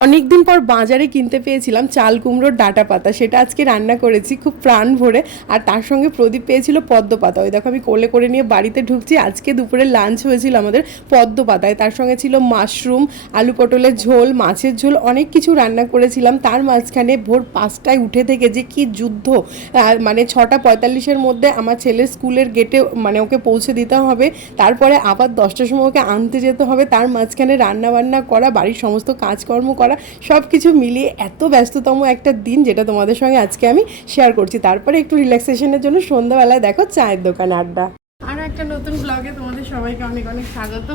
অনেকদিন পর বাজারে কিনতে পেয়েছিলাম চাল কুমড়োর ডাটা পাতা। সেটা আজকে রান্না করেছি খুব প্রাণ ভরে। আর তার সঙ্গে প্রদীপ পেয়েছিল পদ্ম পাতা। ওই দেখো আমি কোলে করে নিয়ে বাড়িতে ঢুকছি। আজকে দুপুরে লাঞ্চ হয়েছিল আমাদের পদ্ম পাতায়। তার সঙ্গে ছিল মাশরুম আলু পটলের ঝোল, মাছের ঝোল, অনেক কিছু রান্না করেছিলাম। তার মাঝখানে ভোর পাঁচটায় উঠে থেকে যে কি যুদ্ধ। মানে ছটা পঁয়তাল্লিশের মধ্যে আমার ছেলের স্কুলের গেটে মানে ওকে পৌঁছে দিতে হবে। তারপরে আবার দশটার সময় ওকে আনতে যেতে হবে। তার মাঝখানে রান্না বান্না করা, বাড়ির সমস্ত কাজকর্ম করা সব কিছু মিলিয়ে এত ব্যস্ততম একটা দিন যেটা তোমাদের সঙ্গে আজকে আমি শেয়ার করছি। তারপরে একটু রিল্যাক্সেশনের জন্য সন্ধ্যাবেলায় দেখো চায়ের দোকান আড্ডা। আর একটা নতুন ব্লগে তোমাদের সবাইকে অনেক অনেক স্বাগত।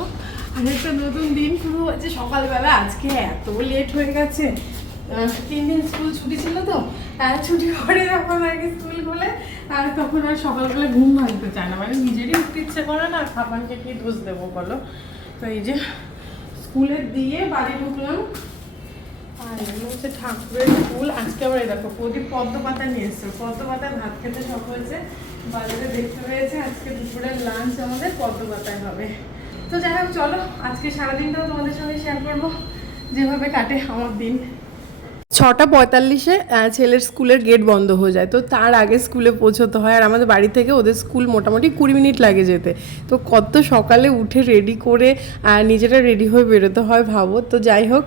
আর একটা নতুন দিন শুরু হচ্ছে সকালবেলা। আজকে এত লেট হয়ে গেছে। তিন দিন স্কুল ছুটি ছিল তো ছুটি করে যখন কি স্কুল খোলে, আর তখন আর সকালবেলা ঘুম ভাঙতে চায় না। মানে নিজেরই উঠতে ইচ্ছে করে না, খাবারকে কি দোষ দেবো বলো? তো এই যে স্কুলে দিয়ে বাড়ি ঢুকলাম। আর হচ্ছে ঠাকুরের ফুল। আজকে আবার দেখো, প্রদীপ পদ্ম পাতা নিয়ে এসছে। পদ্ম পাতায় ভাত খেতে সব হয়েছে। বাজারে দেখতে পেয়েছে, আজকে দুপুরের লাঞ্চ আমাদের পদ্ম পাতায় হবে। তো যাই হোক, চলো, আজকে সারাদিনটাও তোমাদের সঙ্গে শেয়ার করব। যেভাবে কাটে আমার দিন। ছটা পঁয়তাল্লিশে ছেলের স্কুলের গেট বন্ধ হয়ে যায়। তো তার আগে স্কুলে পৌঁছতে হয়। আর আমাদের বাড়ি থেকে ওদের স্কুল মোটামুটি কুড়ি মিনিট লাগে যেতে। তো কত সকালে উঠে রেডি করে নিজেরা রেডি হয়ে বেরোতে হয় ভাবো। তো যাই হোক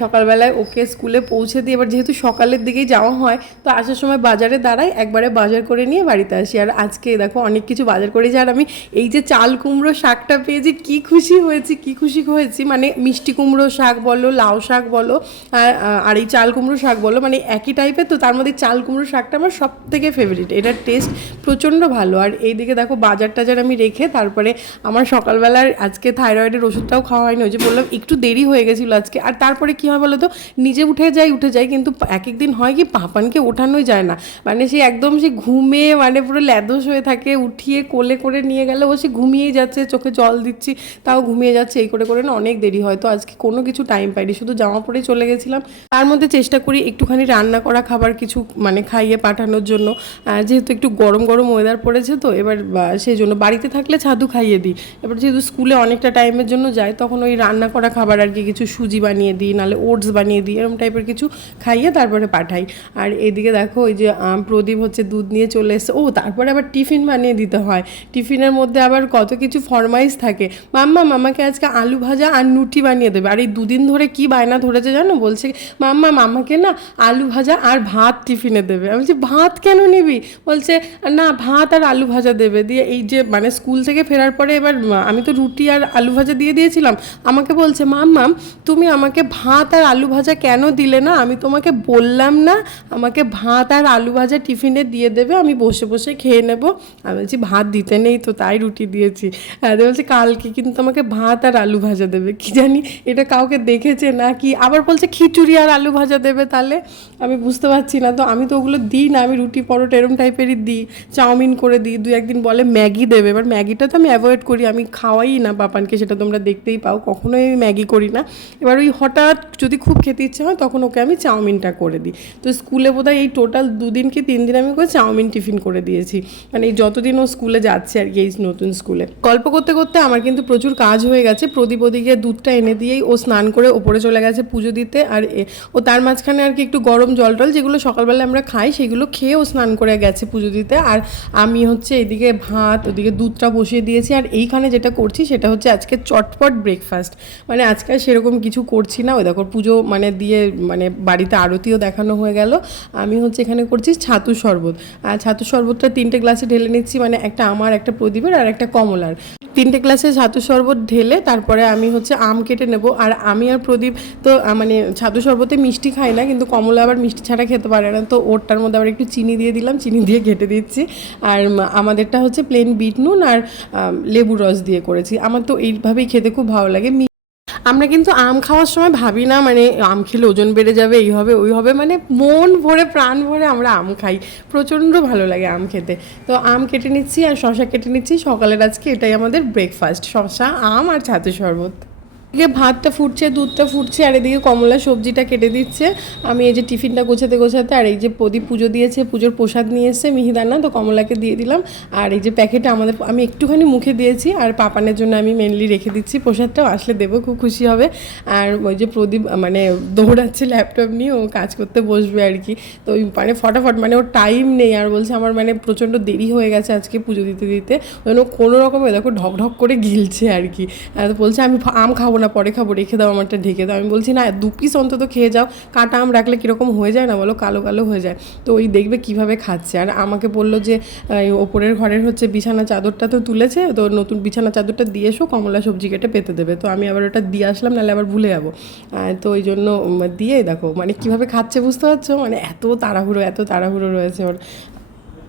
সকালবেলায় ওকে স্কুলে পৌঁছে দিয়ে এবার যেহেতু সকালের দিকেই যাওয়া হয়, তো আসার সময় বাজারে দাঁড়াই, একবারে বাজার করে নিয়ে বাড়িতে আসি। আর আজকে দেখো অনেক কিছু বাজার করেছি আর আমি এই যে চাল কুমড়ো শাকটা পেয়ে যে কী খুশি হয়েছি, কী খুশি হয়েছি। মানে মিষ্টি কুমড়ো শাক বলো, লাউ শাক বলো, আর আর এই চাল কুমড়ো শাক বলো মানে একই টাইপের তো, তার মধ্যে চাল কুমড়ো শাকটা আমার সব থেকে ফেভারিট এটার টেস্ট প্রচণ্ড ভালো। আর এইদিকে দেখো, বাজার টাজার আমি রেখে তারপরে আমার সকালবেলার আজকে থাইরয়েডের ওষুধটাও খাওয়া হয়নি, ওই যে বললাম, একটু দেরি হয়ে গেছিল আজকে। আর তারপরে কী হয় বলো তো নিজে উঠে যাই উঠে যাই, কিন্তু এক একদিন হয় কি, পাপানকে ওঠানোই যায় না। মানে সে একদম সে ঘুমে মানে পুরো ল্যাদোস হয়ে থাকে, উঠিয়ে কোলে করে নিয়ে গেলে ও সে ঘুমিয়েই যাচ্ছে, চোখে জল দিচ্ছি, তাও ঘুমিয়ে যাচ্ছে, এই করে করে না অনেক দেরি হয়। তো আজকে কোনো কিছু টাইম পাইনি, শুধু জামা পরে চলে গেছিলাম। তার মধ্যে চেষ্টা করি একটুখানি রান্না করা খাবার কিছু মানে খাইয়ে পাঠানোর জন্য। যেহেতু একটু গরম গরম ওয়েদার পড়েছে তো, এবার সেই জন্য বাড়িতে থাকলে ছাদু খাইয়ে দিই। এবার যেহেতু স্কুলে অনেকটা টাইমের জন্য যায় তখন ওই রান্না করা খাবার আর কি কিছু সুজি বানিয়ে দিই, নাহলে ওটস বানিয়ে দিই এরকম টাইপের কিছু খাইয়ে তারপরে পাঠাই। আর এদিকে দেখো, ওই যে প্রদীপ হচ্ছে দুধ নিয়ে চলে এসছে। ও, তারপরে আবার টিফিন বানিয়ে দিতে হয়। টিফিনের মধ্যে আবার কত কিছু ফরমাইশ থাকে। মাম্মা, মামাকে আজকে আলু ভাজা আর নুটি বানিয়ে দেবে। আর এই দুদিন ধরে কি বায়না ধরেছে জানো? বলছে মাম্মা মামাকে না আলু ভাজা আর ভাত টিফিনে দেবে। আমি বলছি, ভাত কেন নিবি? বলছে, না, ভাত আর আলু ভাজা দেবে। দিয়ে এই যে মানে স্কুল থেকে ফেরার পরে এবার আমি তো রুটি আর আলু ভাজা দিয়ে দিয়েছিলাম। আমাকে বলছে মাম্মাম তুমি আমাকে ভাত আর আলু ভাজা কেন দিলে না? আমি তোমাকে বললাম না, আমাকে ভাত আর আলু ভাজা টিফিনে দিয়ে দেবে, আমি বসে বসে খেয়ে নেব। আমি বলছি, ভাত দিতে নেই তো, তাই রুটি দিয়েছি। আর বলছে, কালকে কিন্তু আমাকে ভাত আর আলু ভাজা দেবে। কি জানি, এটা কাউকে দেখেছে না কি আবার বলছে, খিচুড়ি আর আলু ভাজা দেবে। তাহলে? আমি বুঝতে পারছি না। তো আমি তো ওগুলো দিই না, আমি রুটি পরোটা এরম টাইপেরই দিই, চাউমিন করে দিই দু একদিন বলে ম্যাগি দেবে। এবার ম্যাগিটা তো আমি অ্যাভয়েড করি, আমি খাওয়াই না পাপানকে সেটা তোমরা দেখতেই পাও। কখনোই আমি ম্যাগি করি না। এবার ওই হঠাৎ যদি খুব খেতে ইচ্ছে হয়, তখন ওকে আমি চাউমিনটা করে দিই। তো স্কুলে বোধহয় এই টোটাল দুদিন কি তিন দিন আমি ওকে চাউমিন টিফিন করে দিয়েছি। মানে এই যতদিন ও স্কুলে যাচ্ছে আর কি, এই নতুন স্কুলে। গল্প করতে করতে আমার কিন্তু প্রচুর কাজ হয়ে গেছে। প্রদীপ ওদিকে দুধটা এনে দিয়েই ও স্নান করে ওপরে চলে গেছে পুজো দিতে। আর ও তার মাঝখানে আর কি একটু গরম জল টল যেগুলো সকালবেলা আমরা খাই, সেগুলো খেয়ে ও স্নান করে গেছে পুজো দিতে। আর আমি হচ্ছে এদিকে ভাত, ওদিকে দুধটা বসিয়ে দিয়েছি। আর এইখানে যেটা করছি, সেটা হচ্ছে আজকে চটপট ব্রেকফাস্ট মানে আজকে সেরকম কিছু করছি না। ওই দেখো পুজো মানে দিয়ে মানে বাড়িতে আরতিও দেখানো হয়ে গেল। আমি হচ্ছে এখানে করছি ছাতু শরবত। আর ছাতু শরবতটা তিনটে গ্লাসে ঢেলে নিচ্ছি মানে একটা আমার, একটা প্রদীপের আর একটা কমলার। তিনটে গ্লাসে ছাতু শরবত ঢেলে তারপরে আমি হচ্ছে আম কেটে নেব। আর আমি আর প্রদীপ তো মানে ছাতু শরবতে মিষ্টি খাই না, কিন্তু কমলা আবার মিষ্টি ছাড়া খেতে পারে না। তো ওরটার মধ্যে আবার একটু চিনি দিয়ে দিলাম, চিনি দিয়ে ঘেটে দিচ্ছি। আর আমাদেরটা হচ্ছে প্লেন বিট নুন আর লেবু রস দিয়ে করেছি। আমার তো এইভাবেই খেতে খুব ভালো লাগে। আমরা কিন্তু আম খাওয়ার সময় ভাবি না মানে আম খেলে ওজন বেড়ে যাবে, এই হবে, ওই হবে মানে মন ভরে, প্রাণ ভরে আমরা আম খাই। প্রচণ্ড ভালো লাগে আম খেতে। তো আম কেটে নিচ্ছি আর শশা কেটে নিচ্ছি। সকালের আজকে এটাই আমাদের ব্রেকফাস্ট শশা আম আর ছাতু শরবত। এদিকে ভাতটা ফুটছে, দুধটা ফুটছে, আর এদিকে কমলা সবজিটা কেটে দিচ্ছে। আমি এই যে টিফিনটা গোছাতে গোছাতে, আর এই যে প্রদীপ পুজো দিয়েছে, পুজোর প্রসাদ নিয়ে এসছে মিহিদানা, তো কমলাকে দিয়ে দিলাম। আর এই যে প্যাকেটে আমাদের, আমি একটুখানি মুখে দিয়েছি, আর পাপানের জন্য আমি মেনলি রেখে দিচ্ছি প্রসাদটাও, আসলে দেবো, খুব খুশি হবে। আর ওই যে প্রদীপ মানে দৌড়াচ্ছে ল্যাপটপ নিয়ে, ও কাজ করতে বসবে আর কি। তো ওই মানে ফটাফট মানে ওর টাইম নেই, আর বলছে আমার মানে প্রচণ্ড দেরি হয়ে গেছে আজকে পুজো দিতে দিতে। ওই জন্য কোনো রকমে দেখো ঢক ঢক করে গিলছে আর কি। আর বলছে আমি আম খাব না, পরে খাব, রেখে দাও, আমারটা ঢেকে দাও। আমি বলছি, না, দু পিস অন্তত খেয়ে যাও। কাটা আম রাখলে কীরকম হয়ে যায় না বলো? কালো কালো হয়ে যায়। তো ওই দেখবে কীভাবে খাচ্ছে। আর আমাকে বলল যে ওপরের ঘরের হচ্ছে বিছানা চাদরটা তো তুলেছে, তো নতুন বিছানা চাদরটা দিয়ে এসো, কমলা সবজি কেটে পেতে দেবে। তো আমি আবার ওটা দিয়ে আসলাম, নাহলে আবার ভুলে যাব। তো ওই জন্য দিয়ে দেখো মানে কীভাবে খাচ্ছে বুঝতে পারছ? মানে এত তাড়াহুড়ো এত তাড়াহুড়ো রয়েছে ওর।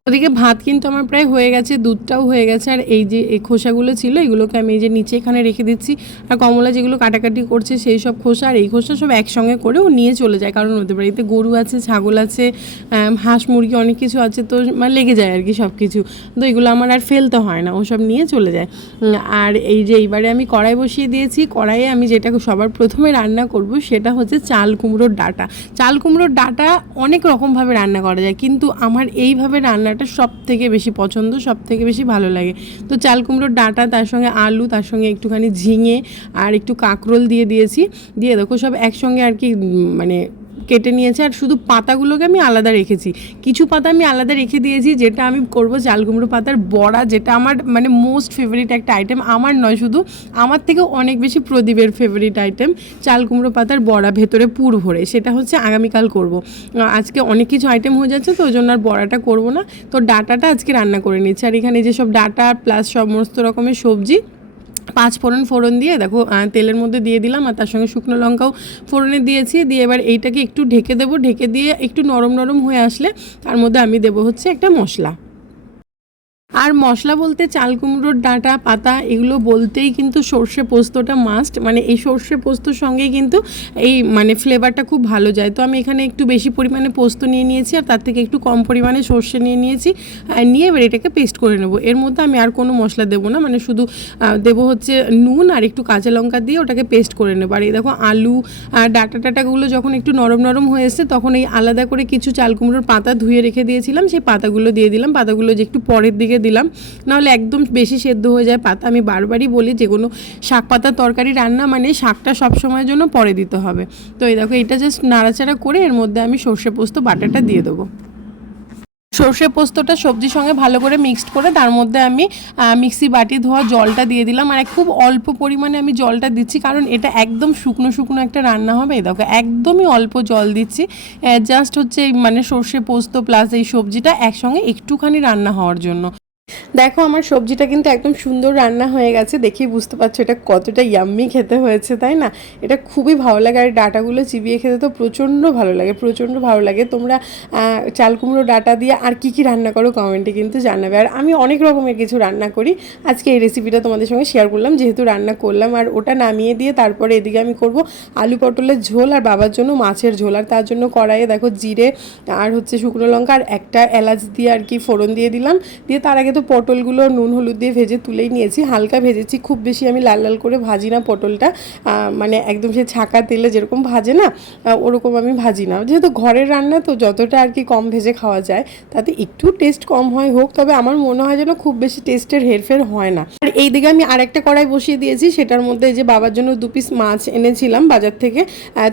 ওদিকে ভাত কিন্তু আমার প্রায় হয়ে গেছে, দুধটাও হয়ে গেছে, আর এই যে এই খোসাগুলো ছিল, এগুলোকে আমি এই যে নিচে এখানে রেখে দিচ্ছি। আর কমলা যেগুলো কাটাকাটি করছে সেই সব খোসা আর এই খোসা সব একসঙ্গে করে ও নিয়ে চলে যায়, কারণ ওদের বাড়িতে গরু আছে, ছাগল আছে হাঁস, মুরগি অনেক কিছু আছে, তো মানে লেগে যায় আর কি সব কিছু। তো এগুলো আমার আর ফেলতে হয় না, ও সব নিয়ে চলে যায়। আর এই যে এইবারে আমি কড়াই বসিয়ে দিয়েছি, কড়াইয়ে আমি যেটা সবার প্রথমে রান্না করব সেটা হচ্ছে চাল কুমড়োর ডাটা। চাল কুমড়োর ডাটা অনেক রকমভাবে রান্না করা যায়, কিন্তু আমার এইভাবে রান্নাটা সব থেকে বেশি পছন্দ সব থেকে বেশি ভালো লাগে। তো চাল কুমড়োর ডাঁটা, তার সঙ্গে আলু, তার সঙ্গে একটুখানি ঝিঙে আর একটু কাঁকরোল দিয়ে দিয়েছি। দিয়ে দেখো সব একসঙ্গে আর কি মানে কেটে নিয়েছে আর শুধু পাতাগুলোকে আমি আলাদা রেখেছি। কিছু পাতা আমি আলাদা রেখে দিয়েছি, যেটা আমি করব চাল কুমড়ো পাতার বড়া, যেটা আমার মানে মোস্ট ফেভারিট একটা আইটেম আমার নয়, শুধু আমার থেকেও অনেক বেশি প্রদীপের ফেভারিট আইটেম চাল কুমড়ো পাতার বড়া ভেতরে পুর ভরে। সেটা হচ্ছে আগামীকাল করব। আজকে অনেক কিছু আইটেম হয়ে যাচ্ছে, তো ওই জন্য আর বড়াটা করব না। তো ডাটাটা আজকে রান্না করে নিচ্ছি। আর এখানে যেসব ডাটা প্লাস সমস্ত রকমের সবজি পাঁচ ফোড়ন ফোড়ন দিয়ে, দেখো তেলের মধ্যে দিয়ে দিলাম আর তার সঙ্গে শুকনো লঙ্কাও ফোড়নে দিয়েছি। দিয়ে এবার এইটাকে একটু ঢেকে দেবো। ঢেকে দিয়ে একটু নরম নরম হয়ে আসলে তার মধ্যে আমি দেবো হচ্ছে একটা মশলা। আর মশলা বলতে চাল কুমড়োর ডাঁটা, পাতা, এগুলো বলতেই কিন্তু সর্ষে পোস্তটা মাস্ট মানে এই সর্ষে পোস্তর সঙ্গেই কিন্তু এই মানে ফ্লেভারটা খুব ভালো যায়। তো আমি এখানে একটু বেশি পরিমাণে পোস্ত নিয়ে নিয়েছি আর তার থেকে একটু কম পরিমাণে সর্ষে নিয়ে নিয়েছি। নিয়ে এবার এটাকে পেস্ট করে নেব। এর মধ্যে আমি আর কোনো মশলা দেবো না। মানে শুধু দেবো হচ্ছে নুন আর একটু কাঁচা লঙ্কা দিয়ে ওটাকে পেস্ট করে নেব। আর এই দেখো আলু ডাটা টাটাগুলো যখন একটু নরম নরম হয়ে এসছে, তখন এই আলাদা করে কিছু চাল কুমড়োর পাতা ধুয়ে রেখে দিয়েছিলাম। সেই পাতাগুলো দিয়ে দিলাম। পাতাগুলো যে একটু পরের দিকে দিলাম। নাহলে একদম বেশি সেদ্ধ হয়ে যায় পাতা। আমি বারবারই বলি যে কোনো শাক পাতার তরকারি রান্না মানে শাকটা সব সময়ের জন্য পরে দিতে হবে। তো এই দেখো, এটা জাস্ট নাড়াচাড়া করে এর মধ্যে আমি সর্ষে পোস্ত, বাটাটা দিয়ে দেবো। সর্ষে পোস্তটা সবজির সঙ্গে ভালো করে মিক্সড করে তার মধ্যে আমি মিক্সি বাটি ধোয়া জলটা দিয়ে দিলাম। আর খুব অল্প পরিমাণে আমি জলটা দিচ্ছি কারণ এটা একদম শুকনো শুকনো একটা রান্না হবে। এই দেখো, একদমই অল্প জল দিচ্ছি। জাস্ট হচ্ছে মানে সর্ষে পোস্ত প্লাস এই সবজিটা একসঙ্গে একটুখানি রান্না হওয়ার জন্য। দেখো, আমার সবজিটা কিন্তু একদম সুন্দর রান্না হয়ে গেছে, দেখেই বুঝতে পারছ এটা কতটা ইয়াম্মি খেতে হয়েছে, তাই না? এটা খুবই ভালো লাগে, আর ডাটাগুলো চিবিয়ে খেতে তো প্রচণ্ড ভালো লাগে, প্রচণ্ড ভালো লাগে। তোমরা চাল কুমড়ো, ডাটা দিয়ে আর কি কি রান্না করো কমেন্টে কিন্তু জানাবে। আর আমি অনেক রকমের কিছু রান্না করি, আজকে এই রেসিপিটা তোমাদের সঙ্গে শেয়ার করলাম, যেহেতু রান্না করলাম, আর ওটা নামিয়ে দিয়ে তারপরে এদিকে আমি করব আলু পটলের ঝোল আর বাবার জন্য মাছের ঝোল, আর তার জন্য কড়াইয়ে দেখো জিরে আর হচ্ছে শুকনো লঙ্কা, আর একটা এলাচ দিয়ে আর কি ফোড়ন দিয়ে দিলাম, দিয়ে তার আগে তো পটলগুলো নুন, হলুদ দিয়ে ভেজে তুলেই নিয়েছি। হালকা ভেজেছি, খুব বেশি আমি লাল লাল করে ভাজি না পটলটা। মানে একদম সে ছাকা তেলে যেরকম ভাজে না ওরকম আমি ভাজি না। যেহেতু ঘরের রান্না, তো যতটা আর কি কম ভেজে খাওয়া যায়, তাতে একটু টেস্ট কম হয় হোক, তবে আমার মনে হয় যেন খুব বেশি টেস্টের হেরফের হয় না। আর এই দিকে আমি আরেকটা কড়াই বসিয়ে দিয়েছি, সেটার মধ্যে যে বাবার জন্য দু পিস মাছ এনেছিলাম বাজার থেকে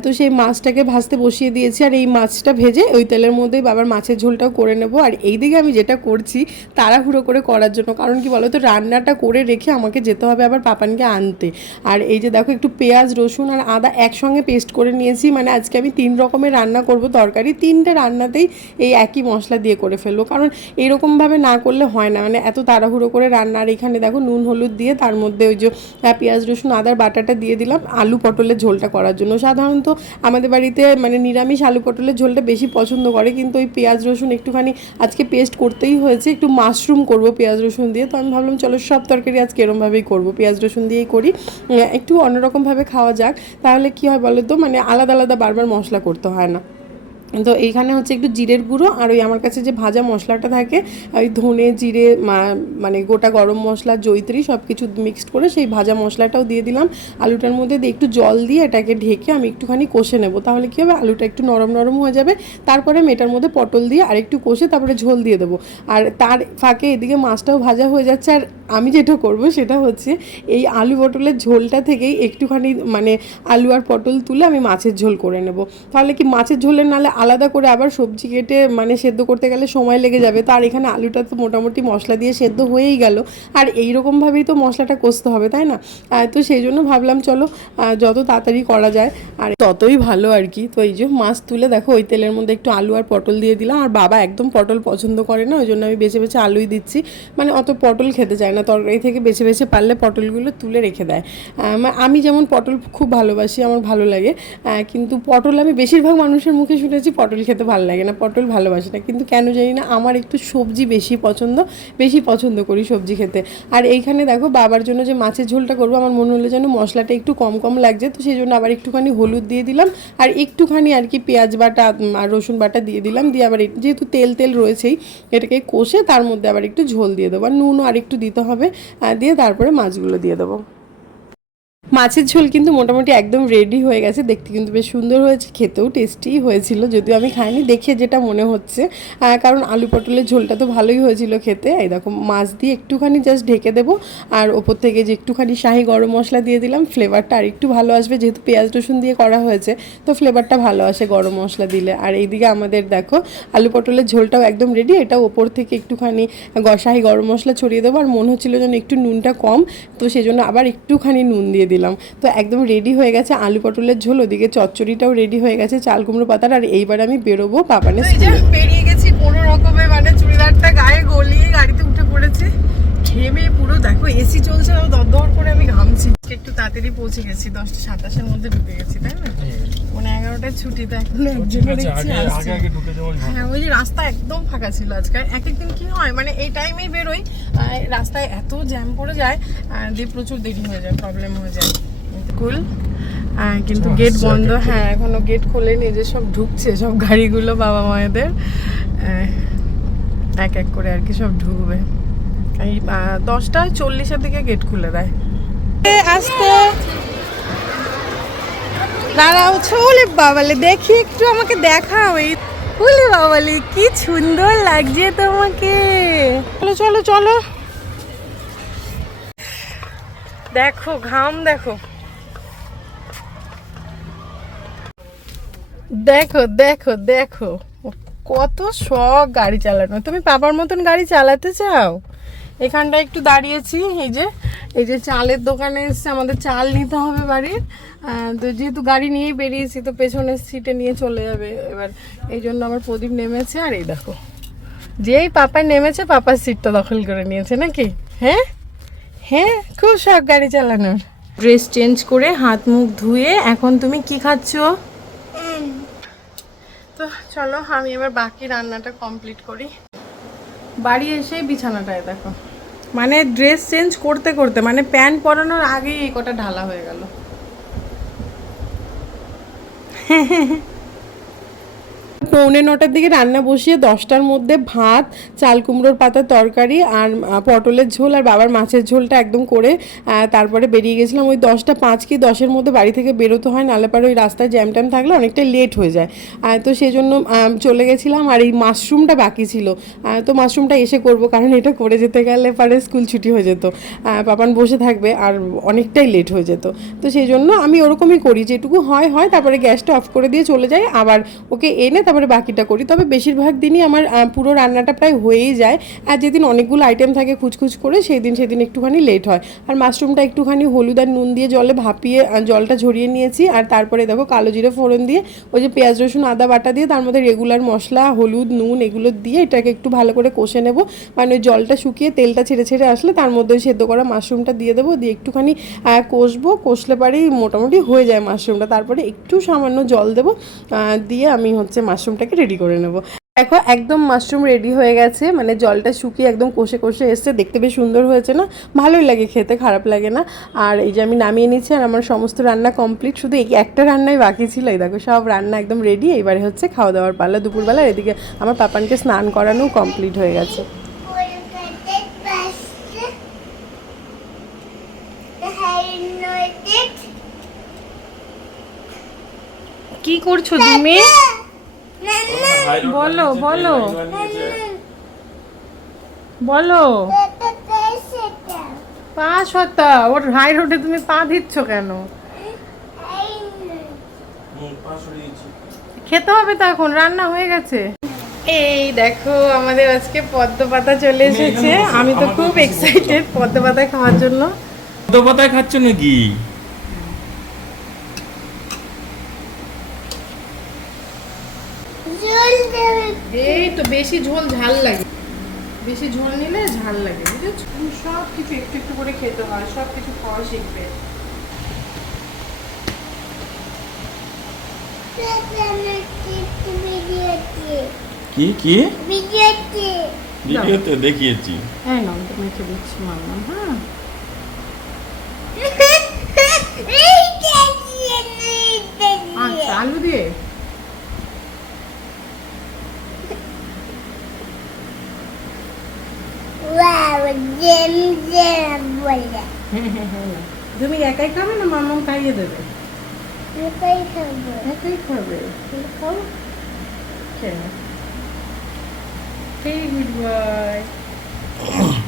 তো সেই মাছটাকে ভাজতে বসিয়ে দিয়েছি। আর এই মাছটা ভেজে ওই তেলের মধ্যেই বাবার মাছের ঝোলটাও করে নেব। আর এই দিকে আমি যেটা করছি, তাড়াহুড়ো করে করার জন্য। কারণ কি বলো তো রান্নাটা করে রেখে আমাকে যেতে হবে আবার পাপানকে আনতে। আর এই যে দেখো, একটু পেঁয়াজ, রসুন আর আদা একসঙ্গে পেস্ট করে নিয়েছি। মানে আজকে আমি তিন রকমের রান্না করব তরকারি। তিনটে রান্নাতেই এই একই মশলা দিয়ে করে ফেলব। কারণ এরকমভাবে না করলে হয় না। মানে এত তাড়াহুড়ো করে রান্না। আর এখানে দেখো, নুন, হলুদ দিয়ে তার মধ্যে ওই যে পেঁয়াজ, রসুন, আদার বাটাটা দিয়ে দিলাম আলু পটলের ঝোলটা করার জন্য। সাধারণত আমাদের বাড়িতে মানে নিরামিষ আলু পটলের ঝোলটা বেশি পছন্দ করে। কিন্তু ওই পেঁয়াজ, রসুন একটুখানি আজকে পেস্ট করতেই হয়েছে। একটু মাশরুম করব পেঁয়াজ রসুন দিয়ে। তো আমি ভাবলাম, চলো সব তরকারি আজকে এরমভাবেই করব। পেঁয়াজ রসুন দিয়েই করি। একটু অন্যরকমভাবে খাওয়া যাক। তাহলে কি হয় বলো তো মানে আলাদা আলাদা বারবার মশলা করতে হয় না। তো এইখানে হচ্ছে একটু জিরের গুঁড়ো আর ওই আমার কাছে যে ভাজা মশলাটা থাকে, ওই ধনে, জিরে মানে গোটা গরম মশলা, জৈত্রী সব কিছু মিক্সড করে সেই ভাজা মশলাটাও দিয়ে দিলাম। আলুটার মধ্যে দিয়ে একটু জল দিয়ে এটাকে ঢেকে আমি একটুখানি কষে নেব। তাহলে কী হবে? আলুটা একটু নরম নরম হয়ে যাবে। তারপরে আমি এটার মধ্যে পটল দিয়ে আর একটু কষে তারপরে ঝোল দিয়ে দেবো। আর তার ফাঁকে এদিকে মাছটাও ভাজা হয়ে যাচ্ছে। আর আমি যেটা করব সেটা হচ্ছে, এই আলু পটলের ঝোলটা থেকেই একটুখানি মানে আলু আর পটল তুলে আমি মাছের ঝোল করে নেব। তাহলে কি মাছের ঝোলের নালে আলাদা করে আবার সবজি কেটে মানে সেদ্ধ করতে গেলে সময় লেগে যাবে। তার এখানে আলুটা তো মোটামুটি মশলা দিয়ে সেদ্ধ হয়েই গেল। আর এই রকমভাবেই তো মশলাটা কষতে হবে, তাই না? তো সেই জন্য ভাবলাম, চলো যত তাড়াতাড়ি করা যায়। আর ততই ভালো আর কি। তো এই যে মাছ তুলে, দেখো, ওই তেলের মধ্যে একটু আলু আর পটল দিয়ে দিলাম। আর বাবা একদম পটল পছন্দ করে না, ওই জন্য আমি বেছে বেছে আলুই দিচ্ছি। মানে অত পটল খেতে চায় না, তরকারি থেকে বেছে বেছে পারলে পটলগুলো তুলে রেখে দেয়। আমি যেমন পটল খুব ভালোবাসি, আমার ভালো লাগে। কিন্তু পটল আমি বেশিরভাগ মানুষের মুখে শুনেছি পটল খেতে ভালো লাগে না, পটল ভালোবাসি না। কিন্তু কেন জানি না, আমার একটু সবজি বেশি পছন্দ বেশি পছন্দ করি সবজি খেতে। আর এইখানে দেখো, বাবার জন্য যে মাছের ঝোলটা করব, আমার মনে হলো যেন মশলাটা একটু কম কম লাগছে, তো সেই জন্য আবার একটুখানি হলুদ দিয়ে দিলাম। আর একটুখানি আর কি পেঁয়াজ বাটা আর রসুন বাটা দিয়ে দিলাম। দিয়ে আবার যেহেতু তেল তেল রয়েছেই, এটাকে কষে তার মধ্যে আবার একটু ঝোল দিয়ে দেবো। আর নুনও আর একটু দিতে হবে দিয়ে তারপরে মাছগুলো দিয়ে দেবো। মাছের ঝোল কিন্তু মোটামুটি একদম রেডি হয়ে গেছে। দেখতে কিন্তু বেশ সুন্দর হয়েছে, খেতেও টেস্টি হয়েছিল। যদিও আমি খাইনি, দেখে যেটা মনে হচ্ছে। কারণ আলু পটলের ঝোলটা তো ভালোই হয়েছিল খেতে। এই দেখো, মাছ দিয়ে একটুখানি জাস্ট ঢেকে দেবো। আর ওপর থেকে যে একটুখানি শাহি গরম মশলা দিয়ে দিলাম ফ্লেভারটা আর একটু ভালো আসবে। যেহেতু পেঁয়াজ রসুন দিয়ে করা হয়েছে, তো ফ্লেভারটা ভালো আসে গরম মশলা দিলে। আর এইদিকে আমাদের দেখো, আলু পটলের ঝোলটাও একদম রেডি এটা ওপর থেকে একটুখানি শাহি গরম মশলা ছড়িয়ে দেবো। আর মনে হচ্ছিল যেন একটু নুনটা কম, তো সেই জন্য আবার একটুখানি নুন দিয়ে তো একদম রেডি হয়ে গেছে আলু পটলের ঝোল ওদিকে চচ্চড়িটাও রেডি হয়ে গেছে চাল কুমড়ো পাতার আর এইবার আমি বেরোবো পাপানের বেরিয়ে গেছি কোনো রকমে মানে চুড়িদারটা গায়ে গলিয়ে গাড়িতে উঠে পড়েছি। ঘেমে পুরো দেখো এসি চলছে আর দর করে আমি ঘামছি। একটু তাড়াতাড়ি পৌঁছে গেছি দশটা সাতাশের মধ্যে ঢুকে গেছি তাই না? মানে এগারোটায় ছুটি তো এখন একজনে দেখছি আসছে হ্যাঁ ওই যে রাস্তা একদম ফাঁকা ছিল আজকে। আর এক একদিন কি হয় মানে এই টাইমেই বেরোই রাস্তায় এত জ্যাম পড়ে যায় আর দিয়ে প্রচুর দেরি হয়ে যায় প্রবলেম হয়ে যায়। কুল কিন্তু গেট বন্ধ। হ্যাঁ এখনও গেট খোলেনি যে সব ঢুকছে সব গাড়িগুলো বাবা মায়েদের। এক এক করে আর কি সব ঢুকবে। এই দশটা চল্লিশের দিকে গেট খুলে দেয়। আসতে। দাঁড়াও ছোলে বাবালে দেখি একটু আমাকে দেখাও। এই ওলে বাবালে কি সুন্দর লাগছে তোমাকে। চলো চলো চলো। দেখো ঘাম দেখো। দেখো দেখো দেখো। কত শখ গাড়ি চালানো। তুমি পাপার মতন গাড়ি চালাতে চাও? এখানটা একটু দাঁড়িয়েছি এই যে এই যে চালের দোকানে এসছে আমাদের চাল নিতে হবে বাড়ির। তো যেহেতু গাড়ি নিয়েই বেরিয়েছি তো পেছনের সিটে নিয়ে চলে যাবে। এবার এই জন্য আমার প্রদীপ নেমেছে আর এই দেখো যেই পাপা নেমেছে পাপার সিটটা দখল করে নিয়েছে নাকি? হ্যাঁ? হ্যাঁ খুব শখ গাড়ি চালানোর। ড্রেস চেঞ্জ করে হাত মুখ ধুয়ে এখন তুমি কি খাচ্ছো? তো চলো আমি এবার বাকি রান্নাটা কমপ্লিট করি। বাড়ি এসে বিছানাটায় দেখো। মানে ড্রেস চেঞ্জ করতে করতে মানে প্যান্ট পরানোর আগেই এই কটা ঢালা হয়ে গেল। পৌনে নটার দিকে রান্না বসিয়ে দশটার মধ্যে ভাত, চাল কুমড়োর পাতার তরকারি আর পটলের ঝোল আর বাবার মাছের ঝোলটা একদম করে তারপরে বেরিয়ে গেছিলাম। ওই দশটা পাঁচ কি দশের মধ্যে বাড়ি থেকে বেরোতে হয় নালে পারে ওই রাস্তায় জ্যাম ট্যাম থাকলে অনেকটা লেট হয়ে যায়। তো সেই জন্য চলে গেছিলাম আর এই মাশরুমটা বাকি ছিল। তো মাশরুমটা এসে করব, কারণ এটা করে যেতে গেলে পারে স্কুল ছুটি হয়ে যেত। পাপান বসে থাকবে আর অনেকটাই লেট হয়ে যেত। তো সেই জন্য আমি ওরকমই করি, যেটুকু হয় হয়, তারপরে গ্যাসটা অফ করে দিয়ে চলে যাই। আবার ওকে এনে তারপরে বাকিটা করি। তবে বেশিরভাগ দিনই আমার পুরো রান্নাটা প্রায় হয়েই যায়। আর যেদিন অনেকগুলো আইটেম থাকে খুচখুচ করে সেই দিন সেদিন একটুখানি লেট হয়। আর মাশরুমটা একটুখানি হলুদ আর নুন দিয়ে জলে ভাপিয়ে জলটা ঝরিয়ে নিয়েছি। আর তারপরে দেখো কালো জিরে ফোড়ন দিয়ে, ওই যে পেঁয়াজ, রসুন, আদা, বাটা দিয়ে তার মধ্যে রেগুলার মশলা, হলুদ, নুন এগুলো দিয়ে এটাকে একটু ভালো করে কষে নেব। মানে ওই জলটা শুকিয়ে তেলটা ছেড়ে ছেড়ে আসলে তার মধ্যে সেদ্ধ করা মাশরুমটা দিয়ে দেবো। দিয়ে একটুখানি কষবো। কষলে পারেই মোটামুটি হয়ে যায় মাশরুমটা। তারপরে একটু সামান্য জল দেবো। দিয়ে আমি হচ্ছে মাশরুমটাকে রেডি করে নেব। দেখো একদম মাশরুম রেডি হয়ে গেছে মানে জলটা শুকিয়ে একদম কষে কষে এসছে দেখতে বেশ সুন্দর হয়েছে না? ভালোই লাগে খেতে খারাপ লাগে না? আর এই যে আমি নামিয়ে নিচ্ছি আর আমার সমস্ত রান্না কমপ্লিট শুধু এই একটা রান্নাই বাকি ছিল এই দেখো সব রান্না একদম রেডি এবারে হচ্ছে খাওয়া দাওয়ার পালা। দুপুরবেলা এদিকে আমার পাপানকে স্নান করানো কমপ্লিট হয়ে গেছে। কি করছ তুমি বলো, বলো। বলো। পা ওর হাই রোডে তুমি পা দিচ্ছ কেন? খেতে হবে তো এখন রান্না হয়ে গেছে। এই দেখো আমাদের আজকে পদ্ম পাতা চলে এসেছে। আমি তো খুব এক্সাইটেড পদ্ম পাতা খাওয়ার জন্য। তো পাতায় খাচ্ছ নাকি? এই তো বেশি ঝোল ঝাল লাগে। বেশি ঝোল নিলে ঝাল লাগে বুঝেছ? সব কিছু একটু একটু করে খেতে হয় সব কিছু খাওয়া শিখবে। কি কি? ভিডিওতে ভিডিওতে দেখিয়েছি। হ্যাঁ না তোমাকে দিচ্ছি মামা হ্যাঁ। আচ্ছা আলু দিয়ে Wow, jam jam বলে হ্যাঁ হ্যাঁ হ্যাঁ না। তুমি একাই খাবে না মামাম খাইয়ে দেবে? এটাই খাবে। একাই খাবে? খাও খেয়ে গুড Hey,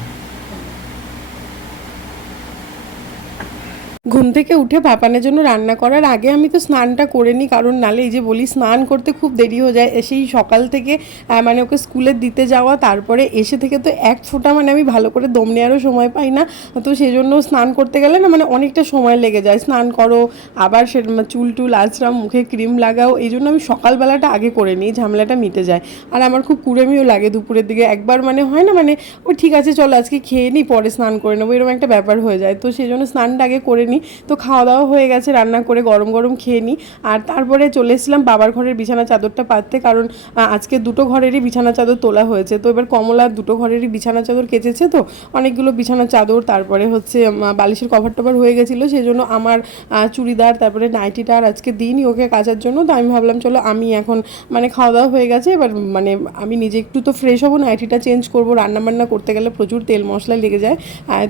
ঘুম থেকে উঠে পাপানের জন্য রান্না করার আগে আমি তো স্নানটা করে নিই, কারণ নালে এই যে বলি স্নান করতে খুব দেরি হয়ে যায়। সেই সকাল থেকে মানে ওকে স্কুলে দিতে যাওয়া, তারপরে এসে থেকে তো এক ফোঁটা মানে আমি ভালো করে দম নেওয়ারও সময় পাই না। তো সেই জন্য স্নান করতে গেলে না মানে অনেকটা সময় লেগে যায়। স্নান করো, আবার সে চুল টুল আঁচড়াও মুখে ক্রিম লাগাও, এই জন্য আমি সকালবেলাটা আগে করে নিই, ঝামেলাটা মিটে যায়। আর আমার খুব কুড়েমিও লাগে দুপুরের দিকে। একবার মানে হয় না মানে ও ঠিক আছে, চলো আজকে খেয়ে নিই, পরে স্নান করে নেব, এরকম একটা ব্যাপার হয়ে যায়। তো সেই জন্য স্নানটা আগে করে নিই। তো খাওয়া দাওয়া হয়ে গেছে, রান্না করে গরম গরম খেয়ে নিই। আর তারপরে চলে এসেছিলাম বাবার ঘরের বিছানা চাদরটা পাততে, কারণ আজকে দুটো ঘরেরই বিছানা চাদর তোলা হয়েছে। তো এবার কমলা দুটো ঘরেরই বিছানা চাদর কেচেছে তো, অনেকগুলো বিছানা চাদর, তারপরে হচ্ছে বালিশের কভার টভার হয়ে গেছিল সেই জন্য আমার চুড়িদার, তারপরে নাইটিটা আর আজকে দিনই ওকে কাচার জন্য। তো আমি ভাবলাম, চলো আমি এখন মানে খাওয়া দাওয়া হয়ে গেছে, এবার মানে আমি নিজে একটু তো ফ্রেশ হব, নাইটিটা চেঞ্জ করব রান্না বান্না করতে গেলে প্রচুর তেল মশলা লেগে যায়।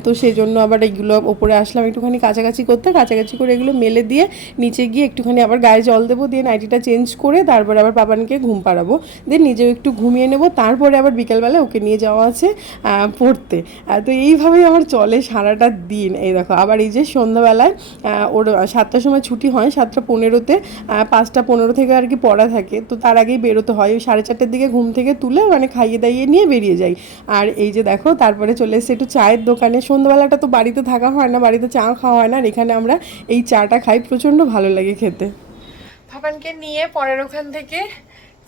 তো সেই জন্য আবার এইগুলো ওপরে আসলাম, একটুখানি কাছাকাছি করতে কাছাকাছি করে এগুলো মেলে দিয়ে নিচে গিয়ে একটুখানি আবার গায়ে জল দেবো, দিয়ে নাইটিটা চেঞ্জ করে তারপরে আবার পাপানকে ঘুম পাড়াবো। দিয়ে নিজেও একটু ঘুমিয়ে নেব, তারপরে আবার বিকেলবেলা ওকে নিয়ে যাওয়া আছে পড়তে। তো এইভাবেই আমার চলে সারাটা দিন। এই দেখো, আবার এই যে সন্ধ্যাবেলায় ওর সাতটার সময় ছুটি হয়, সাতটা পনেরোতে পাঁচটা পনেরো থেকে আর কি পড়া থাকে। তো তার আগেই বেরোতে হয়, ওই সাড়ে চারটের দিকে ঘুম থেকে তুলে মানে খাইয়ে দাইয়ে নিয়ে বেরিয়ে যাই। আর এই যে দেখো, তারপরে চলে এসেছে একটু চায়ের দোকানে। সন্ধ্যাবেলাটা তো বাড়িতে থাকা হয় না, বাড়িতে চা খাওয়া হয় না, আর এখানে আমরা এই চাটা খাই প্রচণ্ড ভালো লাগে খেতে। ভাবানকে নিয়ে পরের ওখান থেকে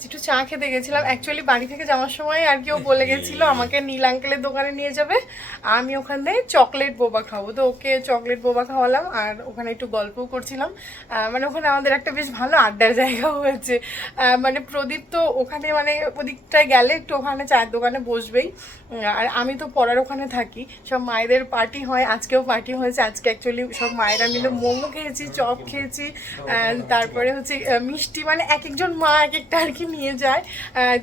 একটু চা খেতে গেছিলাম। অ্যাকচুয়ালি বাড়ি থেকে যাওয়ার সময় আর কেউ বলে গেছিল, আমাকে নীল আঙ্কেলের দোকানে নিয়ে যাবে। আমি ওখান চকলেট বোবা খাব। তো ওকে চকলেট বোবা খাওয়ালাম আর ওখানে একটু গল্পও করছিলাম। মানে ওখানে আমাদের একটা বেশ ভালো আড্ডার জায়গাও হয়েছে। মানে প্রদীপ তো ওখানে মানে ওদিকটায় গেলে একটু ওখানে চায়ের দোকানে বসবেই। আর আমি তো পড়ার ওখানে থাকি। সব মায়েদের পার্টি হয়, আজকেও পার্টি হয়েছে। আজকে অ্যাকচুয়ালি সব মায়েরা মিলে মোমো খেয়েছি, চপ খেয়েছি। তারপরে হচ্ছে মিষ্টি মানে এক একজন মা, এক একটা আর কি নিয়ে যায়।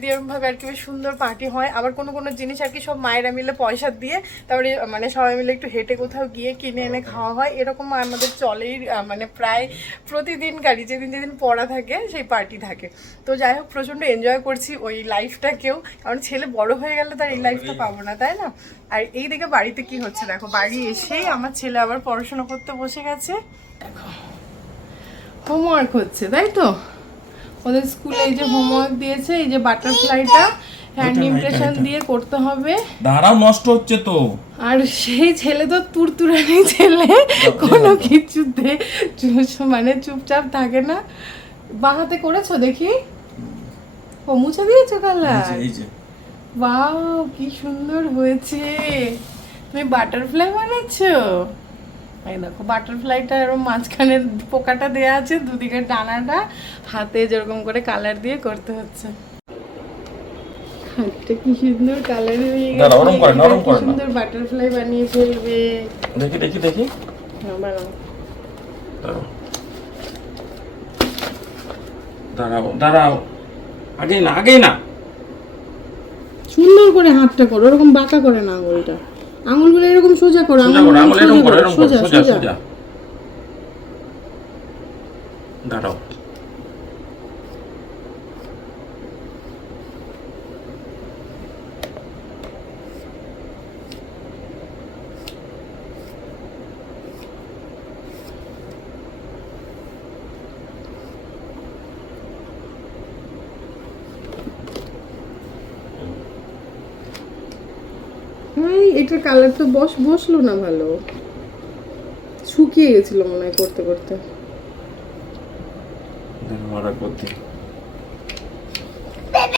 দিয়ে এরকমভাবে আর কি বেশ সুন্দর পার্টি হয়। আবার কোনো কোনো জিনিস আর কি সব মায়েরা মিলে পয়সা দিয়ে তারপরে মানে সবাই মিলে একটু হেঁটে কোথাও গিয়ে কিনে এনে খাওয়া হয়। এরকম আমাদের চলেই মানে প্রায় প্রতিদিনকারই যেদিন যেদিন পড়া থাকে সেই পার্টি থাকে। তো যাই হোক প্রচণ্ড এনজয় করছি ওই লাইফটাকেও কারণ ছেলে বড় হয়ে গেলে তার এই লাইফটা পাবো না তাই না? আর এই দিকে বাড়িতে কি হচ্ছে দেখো? বাড়ি এসেই আমার ছেলে আবার পড়াশোনা করতে বসে গেছে। দেখো হোমওয়ার্ক হচ্ছে তাই তো? ওদের স্কুলে এই যে হোমওয়ার্ক দিয়েছে এই যে বাটারফ্লাইটা হ্যান্ড ইমপ্রেশন দিয়ে করতে হবে। দাঁড়াও নষ্ট হচ্ছে তো। আর সেই ছেলে তো তুরতুরানি ছেলে কোনো কিছুতে মানে চুপচাপ থাকে না। বাহাতে করেছ দেখি? ও মুছে দিয়েছ কালার? বাও কি সুন্দর হয়েছে। তুমি বাটারফ্লাই বানাচ্ছো? এই দেখো বাটারফ্লাইটা এরকম মাঝখানে পোকাটা দেয়া আছে দুদিকে ডানাটা হাতে যেরকম করে কালার দিয়ে করতে হচ্ছে। হাতটা কি সুন্দর কালার হয়ে গেছে। দাঁড়া, করে না, করে সুন্দর বাটারফ্লাই বানিয়ে ফেলবে। দেখি দেখি দেখি। বানাও। দাঁড়াও। দাঁড়াও দাঁড়াও। আগে না আগে না। সুন্দর করে হাতটা করো ওরকম বাঁকা করে না আঙুলটা। আঙুলগুলো এরকম সোজা করো আঙুল সোজা সোজা। সোজা। দাঁড়াও হ্যাঁ এটার কালার তো বস বসল না ভালো শুকিয়ে গেছিল মনে হয় করতে করতে দিই।